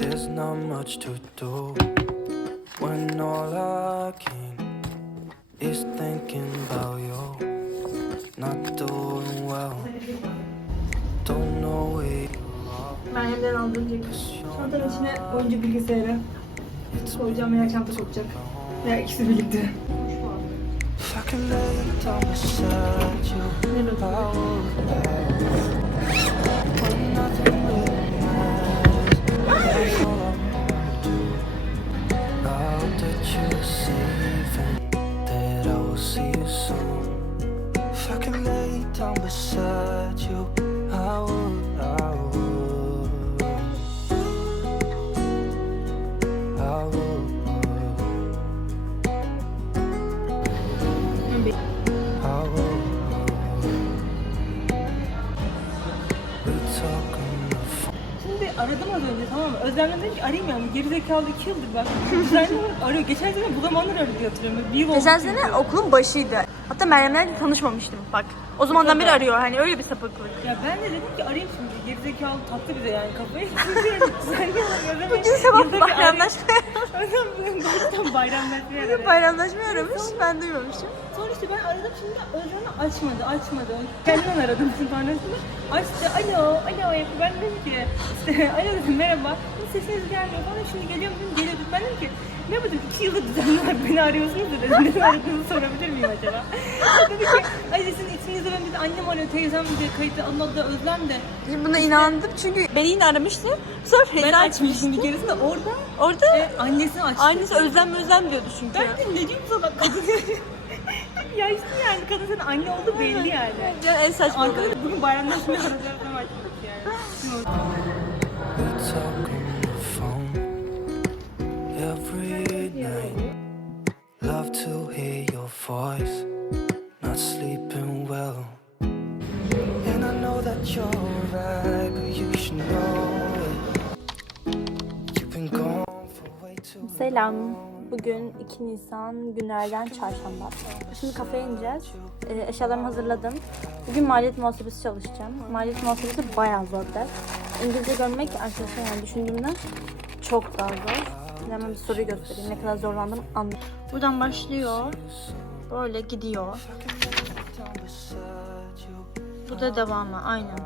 There's not much to do when all I can is thinking about you. Not doing well, don't know where are. Meryem'den aldığım ceket. Çantanın içine oyuncu bilgisayarı. Koyacağım veya çanta sokacak. Veya ikisi birlikte. If I can lay down beside you, I would aradım az önce tamam mı? Özlem'den dedim ki arayayım ya. Gerizekalı iki yıldır bak. Düzenli olarak arıyor. Geçen sene bu zamanlar aradı diye hatırlıyorum. Bir yıl oldu. Geçen sene okulun başıydı. Hatta Meryem'le tanışmamıştım bak. O zamandan beri arıyor hani öyle bir sapıklık. Ya ben de dedim ki arayayım şimdi. Gerizekalı taktı bize yani kafayı. Özlem'e Bugün sabah bayramlaşma bugün gerçekten bayramlaşmaya aradı. bayramlaşma aramış. Ben duymamışım. Sonra işte ben aradım şimdi Özlem'i açmadı, açmadı. Kendimden aradım bütün tanesini. Açtı, alo, alo yaptı. Ben dedim ki, işte alo dedim merhaba. Sesiniz gelmiyor falan. Şimdi geliyorum dedim, geliyor dedim. Ben dedim ki, ne bu dedim, iki yıldır düzenli olarak beni arıyorsunuz da dedim. Neden aradığınızı sorabilir miyim acaba? dedi ki, ay sizin içinizde ben bir de annem arıyor, teyzem de kayıtlı, onun adı da Özlem de. Şimdi buna inandım çünkü beni yine aramıştı. Sonra Ben Feyza açmışım açmıştı. bir keresinde orada Orada e, annesini açtı. annesi Özlem Özlem diyordu çünkü. Ben de ne diyeyim sana kadın Yaşlı yani kadın senin anne oldu belli yani. Ya en saçma. Arkadaşlar bugün bayramdan şimdi arayacağım açtık yani. Love to hear your voice, not sleeping well. And I know that you're right, but you should know it. You've been gone for way too long. Selam. Bugün 2 Nisan günlerden çarşamba. Şimdi kafeye ineceğiz. Ee, eşyalarımı hazırladım. Bugün maliyet muhasebesi çalışacağım. Maliyet muhasebesi bayağı zor ders. İngilizce görmek arkadaşlar yani düşündüğümden çok daha zor. Hemen bir soruyu göstereyim. Ne kadar zorlandım anlayın. Buradan başlıyor. Böyle gidiyor. Bu da devamı aynen.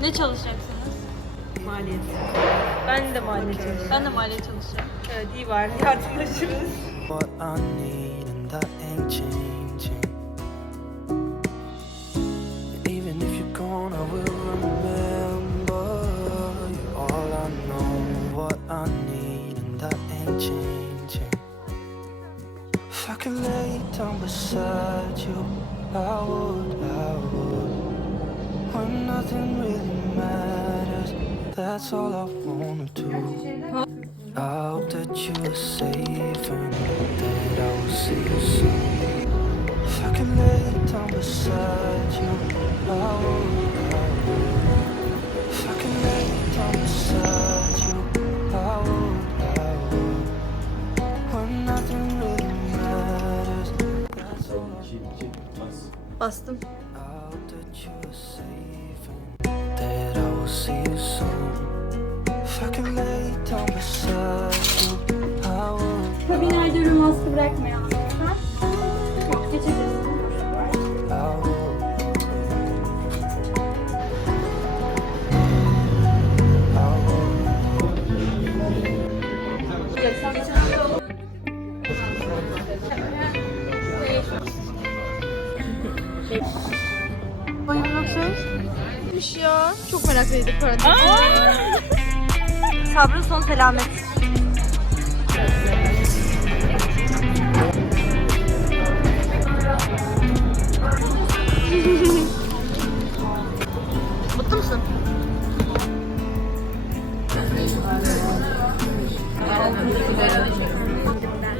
Ne çalışacaksınız? Maliyet. Ben de maliyet çalışıyorum. Ben de maliyet çalışacağım. Evet iyi var. Yardımlaşırız. What I need and that ain't changing. Down beside you, I would, I would. When nothing really matters, that's all I wanna do. I hope that you are safe and that I will see you soon. If I can lay down beside you, I would, I would. If I can lay down beside you, Bastım. Ya. Çok meraklıydık parada. Sabrın son selamet. Mutlu musun?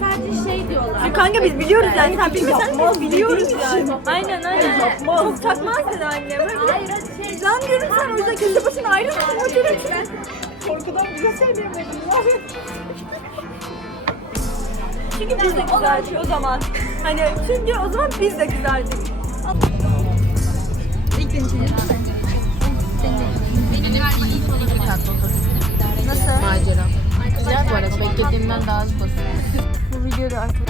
Sadece şey diyorlar. Kanka biz biliyoruz yani sen bilmesen biz biliyoruz yani. Aynen aynen. Çok takmaz dedi annem. Hayır, diyorum sen o yüzden kendi başına o diyorum ki. Korkudan bize söyleyemedim. Çünkü biz de güzeldik o zaman. Hani çünkü o zaman biz de güzeldik. Nasıl? Macera. Güzel bu arada. Beklediğimden daha az basit. Bu videoda artık.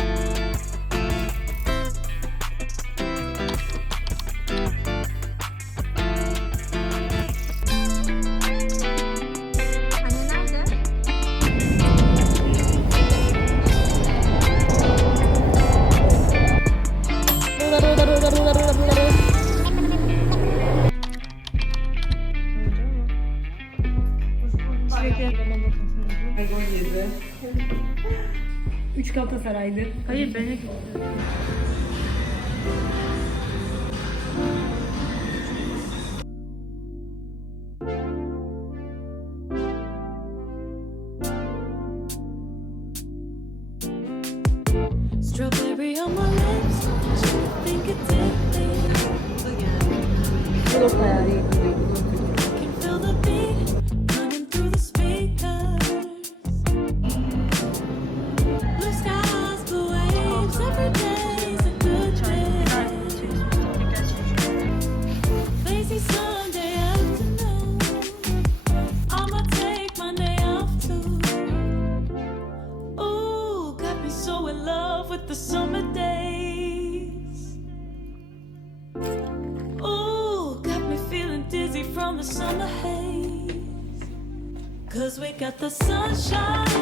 찍어봐야 돼. 네. Sunshine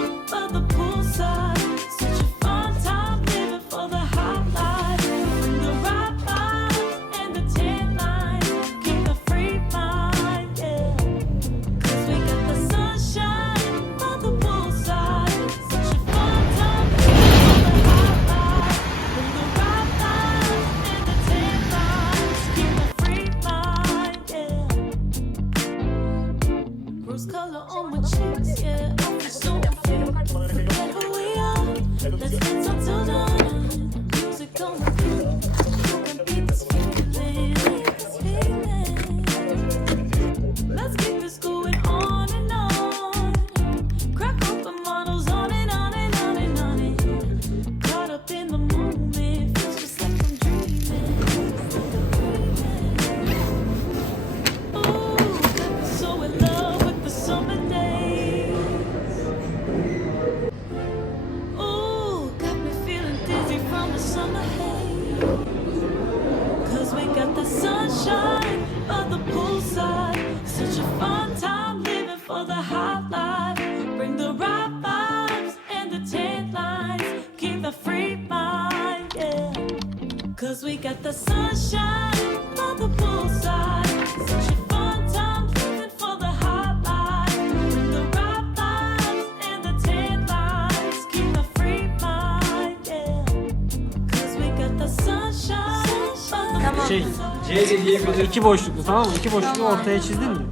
Şey, C diye iki boşluklu tamam mı? İki boşluklu ortaya çizdin mi?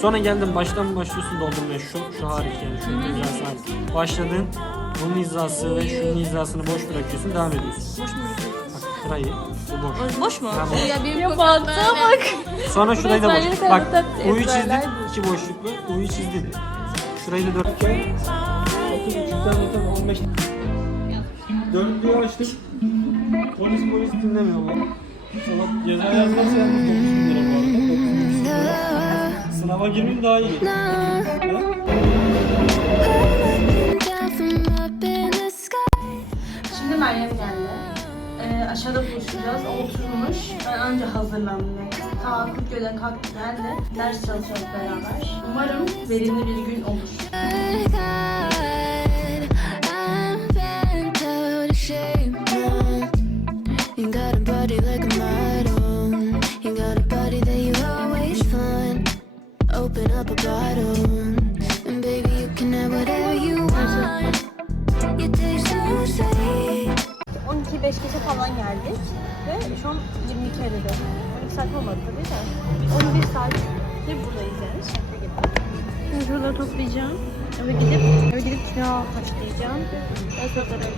Sonra geldin baştan mı başlıyorsun doldurmaya şu, şu hariç yani şu hizası hariç. Başladın bunun hizası ve şunun hizasını boş bırakıyorsun devam ediyorsun. Boş mu şurayı bu boş. Boş mu? Boş. Ya benim mantığa bak. Sonra şurayı da boş. ezberleri Bak U'yu çizdin ezberler iki boşluklu U'yu çizdin. Şurayı da dört. 9.30'dan zaten 15 Dörtlüğü açtık. Polis polis dinlemiyor bu. Salak ceza yazmazsa yalnız 9 bin lira bu arada. 9 bin lira. Sınava girmeyeyim daha iyi. Ha? down from up in the sky. Şimdi Meryem geldi. Ee, aşağıda buluşacağız. Oturmuş. Ben anca hazırlandım. Ta Kırköy'den kalktı geldi. Ders çalışıyoruz beraber. Umarım verimli bir gün olur.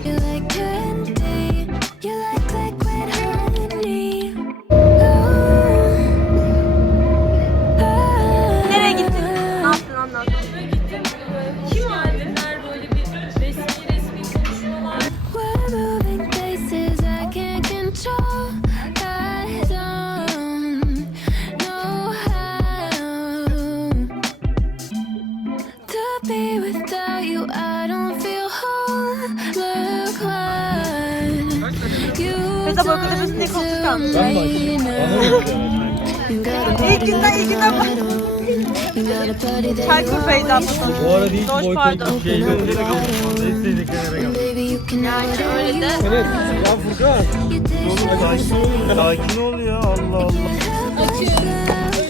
You like you Feza Boyka Tepesi'nde koltuk kalmış. Ben de açtım. İlk günden ilk günden bak. Çaykur Feyza Bu arada hiç boykot you can have it Öyle de Evet. Ya Furkan. Sakin ol ya Allah Allah.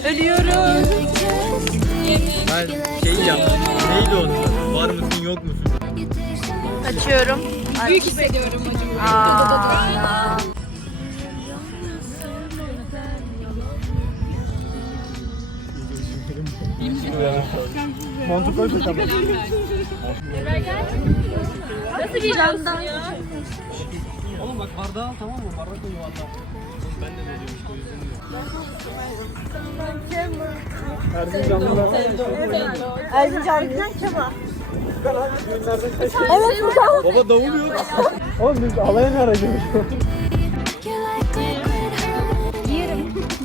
Ölüyoruz. Ben şey yaptım. Neydi onun? Var mısın yok musun? Açıyorum. büyük hissediyorum acımı. Montu koy bakalım. Nasıl bir candan? Oğlum bak bardağı al tamam mı? Bardak koy valla. Ben de ne diyorum işte. Erzincanlılar. Erzincanlı'dan kebap. Evet Baba davul yok. Oğlum biz alaya ne aracıymış?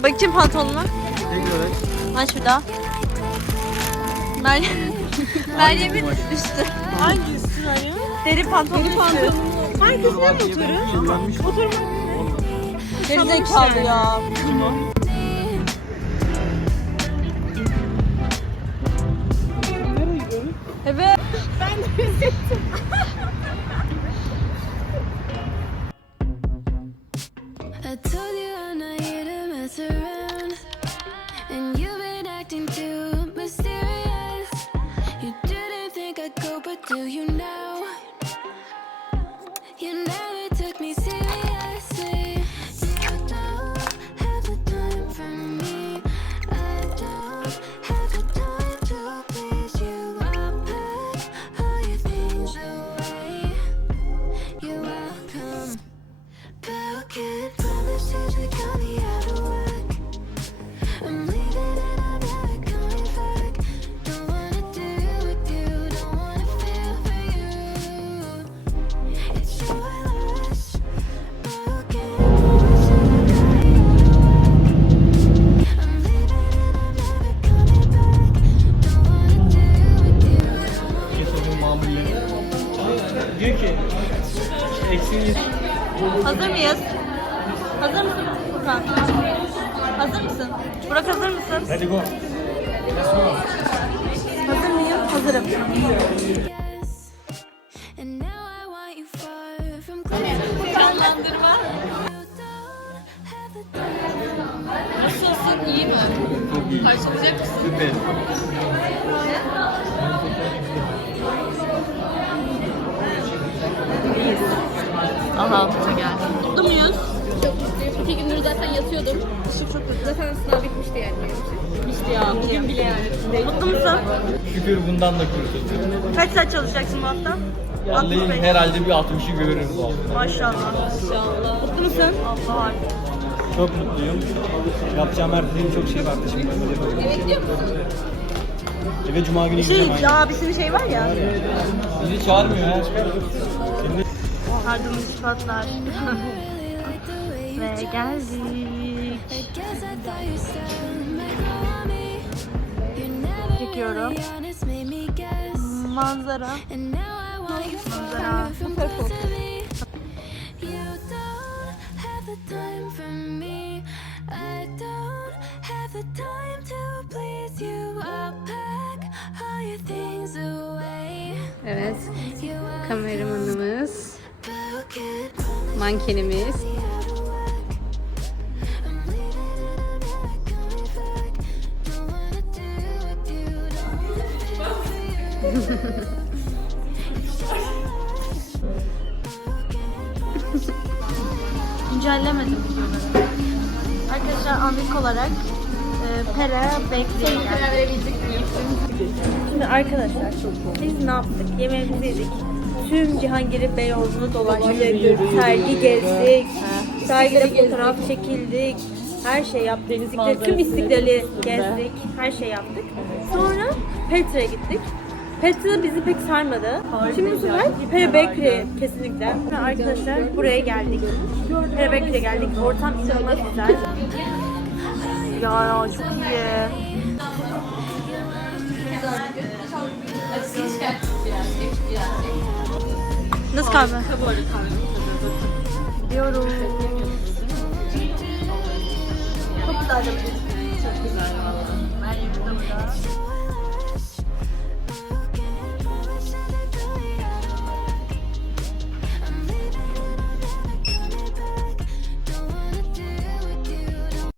Bakayım pantolonuna. Et. Aç bir daha. Meryem. Meryem'in üstü. Hangi üstü Meryem? Deri pantolon. Deri pantolon. Herkes ne motoru? Kirlenmiş. Motor mu? Gerizekalı ya. Evet. I Hazır mıyız? Hazır mısın Furkan? Hazır mısın? Burak hazır mısın? Hadi go. Hazır mıyım? Hazırım. Canlandırma. Nasılsın? İyi mi? Karşılayacak mısın? Süper. Geldi. Mutlu muyuz? Çok mutluyum. İki gündür zaten yatıyordum. Işık çok kötü. Zaten sınav bitmişti yani. İşte ya bugün bile yani. Mutlu musun? Şükür bundan da kurtulduk. Kaç saat çalışacaksın bu hafta? Vallahi herhalde bir 60'ı görürüz bu hafta. Maşallah. Maşallah. Mutlu musun? Allah var. Çok mutluyum. Yapacağım her dediğim çok şey vardı şimdi. Eve gidiyor musun? Eve cuma günü Şey, gideceğim aynı. abisinin şey var ya. Bizi çağırmıyor ha. Şimdi Ardımız patlar. Ve geldik. Çekiyorum. Manzara. Manzara. Evet. Kameramanımız. Mankenimiz. Güncellemedim videoları. Arkadaşlar anlık olarak e, Pera geldik. Şimdi arkadaşlar biz ne yaptık? Yemeğimizi yedik. Tüm Cihangir'in Beyoğlu'nu dolaştık. Sergi gezdik. Sergide fotoğraf çekildik. Her şey yaptık. Tüm istiklali gezdik. Her şey yaptık. Sonra Petra'ya gittik. Petra bizi pek sarmadı. Şimdi bu sefer Pera Bakery kesinlikle. Arkadaşlar buraya geldik. Pera Bakery'e geldik. Ortam inanılmaz güzel. Ya ya çok iyi. 가면. 요로. 컵다 좀 많이 묻어보다